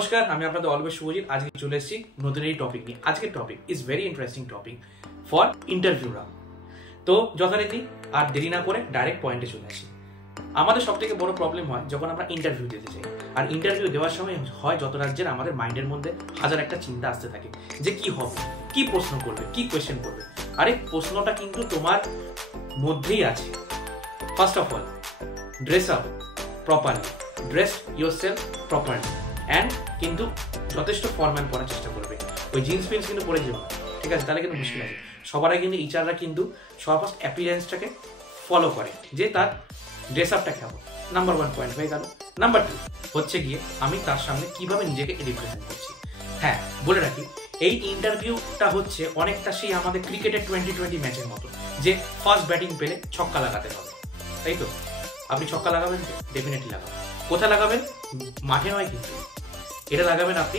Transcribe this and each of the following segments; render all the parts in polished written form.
নমস্কার, আমি আপনাদের অলওয়েজ শুভজিৎ। আজকে চলে এসেছি নতুন এই টপিক নিয়ে। আজকের topic is very interesting topic for interview round. তো যথারীতি আর দেরি না করে ডাইরেক্ট পয়েন্টে চলে আসি। আমাদের সব থেকে বড় প্রবলেম হয় যখন আমরা ইন্টারভিউ দিতে চাই। আর ইন্টারভিউ দেওয়ার সময় হয় যত রাজ্যের আমাদের মাইন্ডের মধ্যে হাজার একটা চিন্তা আসতে থাকে যে কি হবে, কি প্রশ্ন করবে, কি কোয়েশ্চেন করবে। আরে প্রশ্নটা কিন্তু তোমার মধ্যেই আছে। First of all, dress up properly, dress yourself properly, and কিন্তু যথেষ্ট ফর্মাল পড়ার চেষ্টা করবে। ওই জিন্স প্যান্টস কিন্তু পরে যেও না, ঠিক আছে? তাহলে কিন্তু মুশকিল আছে। সবার আগে কিন্তু এইচআররা কিন্তু সবার ফার্স্ট অ্যাপিয়ারেন্সটাকে ফলো করে যে তার ড্রেস আপটা কেমন। নাম্বার 1 পয়েন্ট হয়ে গেল। নাম্বার 2 হচ্ছে গিয়ে আমি তার সামনে কিভাবে নিজেকে রিপ্রেজেন্ট করছি। হ্যাঁ, বলে রাখি, এই ইন্টারভিউটা হচ্ছে অনেকটা সেই আমাদের ক্রিকেটের 2020 ম্যাচের মতো, যে ফার্স্ট ব্যাটিং পেলে ছক্কা লাগাতে হবে, তাই তো? আপনি ছক্কা লাগাবেন তো? ডেফিনেটলি লাগাবেন। কোথায় লাগাবেন? মাঠে নয় কিন্তু, এটা লাগাবেন আপনি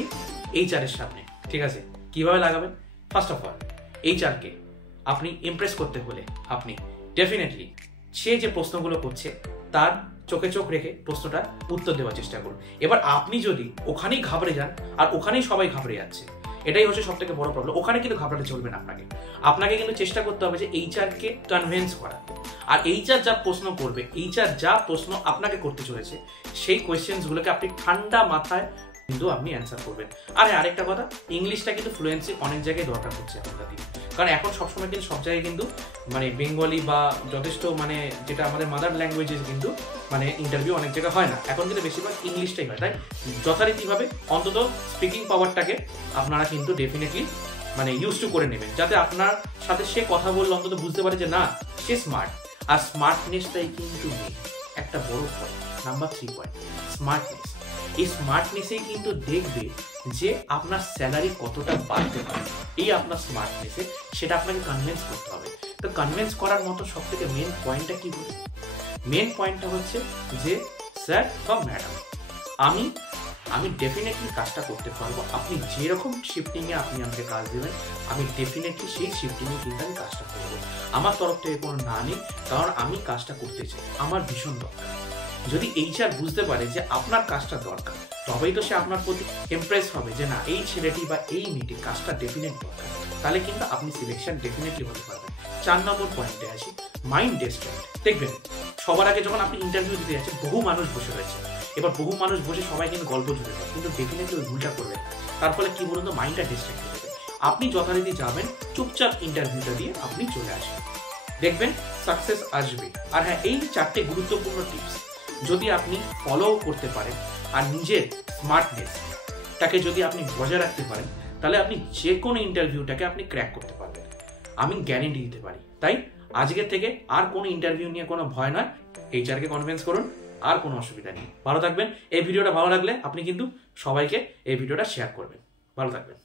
এইচআর এর সামনে, ঠিক আছে? কিভাবে লাগাবেন? ফার্স্ট অফ অল, এইচআরকে আপনি ইমপ্রেস করতে হলে আপনি ডেফিনেটলি সে যে প্রশ্নগুলো করছে তার চোখে চোখ রেখে প্রশ্নটা উত্তর দেওয়ার চেষ্টা করুন। এবার আপনি যদি ওখানেই ঘাবড়ে যান, আর ওখানেই সবাই ঘাবড়ে যাচ্ছে, এটাই হচ্ছে সব থেকে বড় প্রবলেম। ওখানে কিন্তু ঘাবড়াতে চলবে না। আপনাকে কিন্তু চেষ্টা করতে হবে যে এইচআরকে কনভিন্স করা। আর এইচআর যা প্রশ্ন করবে, এইচআর যা প্রশ্ন আপনাকে করতে চলেছে, সেই কোয়েশ্চেন্স গুলোকে আপনি ঠান্ডা মাথায় কিন্তু আপনি অ্যান্সার করবেন। আর আরেকটা কথা, ইংলিশটা কিন্তু ফ্লুয়েন্সি অনেক জায়গায় দরকার হচ্ছে এখনকার দিনে। কারণ এখন সবসময় কিন্তু সব জায়গায় কিন্তু বেঙ্গলি বা যথেষ্ট যেটা আমাদের মাদার ল্যাঙ্গুয়েজে কিন্তু ইন্টারভিউ অনেক জায়গায় হয় না। এখন কিন্তু বেশিরভাগ ইংলিশটাই হয়। তাই যথারীতিভাবে অন্তত স্পিকিং পাওয়ারটাকে আপনারা কিন্তু ডেফিনেটলি ইউজ টু করে নেবেন, যাতে আপনার সাথে সে কথা বললে অন্তত বুঝতে পারে যে না, সে স্মার্ট। আর স্মার্টনেসটাই কিন্তু একটা বড় পয়েন্ট। Number 3 point, smartness. এই স্মার্টনেসেই কিন্তু দেখবে যে আপনার স্যালারি কতটা বাড়তে পারে। এই আপনার স্মার্টনেসে সেটা আপনাকে কনভিন্স করতে হবে। তো কনভিন্স করার মতো সব থেকে মেন পয়েন্টটা কি বলি? মেন পয়েন্টটা হচ্ছে যে স্যার বা ম্যাডাম, আমি ডেফিনেটলি কাজটা করতে পারবো। আপনি যেরকম শিফটিংয়ে আপনি আমাকে কাজ দেবেন, আমি ডেফিনেটলি সেই শিফটিংয়ে কিন্তু আমি কাজটা করবো। আমার তরফ থেকে কোনো না নেই, কারণ আমি কাজটা করতে চাই, আমার ভীষণ দরকার। যদি এইচআর বুঝতে পারে যে আপনার কাজটা দরকার, তবেই তো সে আপনার প্রতি ইমপ্রেস হবে যে না, এই ছেলেটি বা এই মেয়েটির কাজটা ডেফিনেট দরকার। তাহলে কিন্তু আপনি সিলেকশন ডেফিনেটলি হতে পারবেন। 4 নম্বর পয়েন্টে আসি, মাইন্ড ডিস্ট্র্যাক্ট। দেখবেন সবার আগে যখন আপনি ইন্টারভিউ দিতে যাচ্ছেন, বহু মানুষ বসে রয়েছে। এবার বহু মানুষ বসে সবাই কিন্তু গল্প জুড়ে যায়, কিন্তু ডেফিনেটলি ওই ভুলটা করবেন। তার ফলে কি বলুন তো, মাইন্ডটা ডিস্ট্র্যাক্ট হয়ে যাবে। আপনি যথারীতি যাবেন, চুপচাপ ইন্টারভিউটা দিয়ে আপনি চলে আসবেন, দেখবেন সাকসেস আসবে। আর হ্যাঁ, এই 4টে গুরুত্বপূর্ণ টিপস যদি আপনি ফলো করতে পারেন আর নিজের স্মার্টনেসটাকে যদি আপনি বজায় রাখতে পারেন, তাহলে আপনি যে কোনো ইন্টারভিউটাকে আপনি ক্র্যাক করতে পারবেন, আমি গ্যারেন্টি দিতে পারি। তাই আজকের থেকে আর কোনো ইন্টারভিউ নিয়ে কোনো ভয় নয়, এইচআরকে কনভিন্স করুন, আর কোনো অসুবিধা নেই। ভালো থাকবেন। এই ভিডিওটা ভালো লাগলে আপনি কিন্তু সবাইকে এই ভিডিওটা শেয়ার করবেন। ভালো থাকবেন।